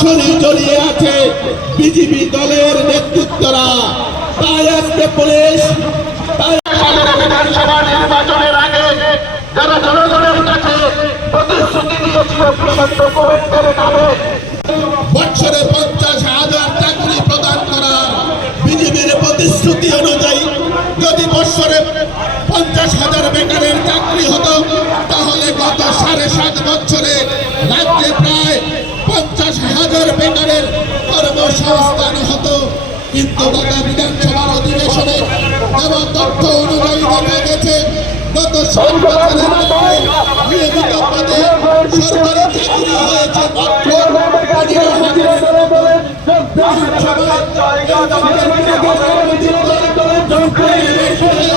সরাসরি জড়িয়ে আছে বিজেপি দলের নেতৃত্বরা। তাই আজকে পুলিশ বিধানসভা নির্বাচনের আগে যারা জনগণের কাছে প্রতিশ্রুতি দিয়েছিল ডকুমেন্টের নামে বছরে 50,000 চাকরি প্রদান করার বিজেপির প্রতিশ্রুতি অনুযায়ী যদি বছরে 50,000 বেকারের চাকরি হতো, তাহলে গত 7.5 বছরে রাজ্যে প্রায় 50,000 বেকারের কর্মসংস্থান হতো। কিন্তু গত বিধানসভার অধিবেশনে দেওয়া তথ্য অনুযায়ী দেখা গেছে গত 7 বছরের মধ্যে নিয়মিত পদে সরকারি চাকরি হয়েছে মাত্র 15,000।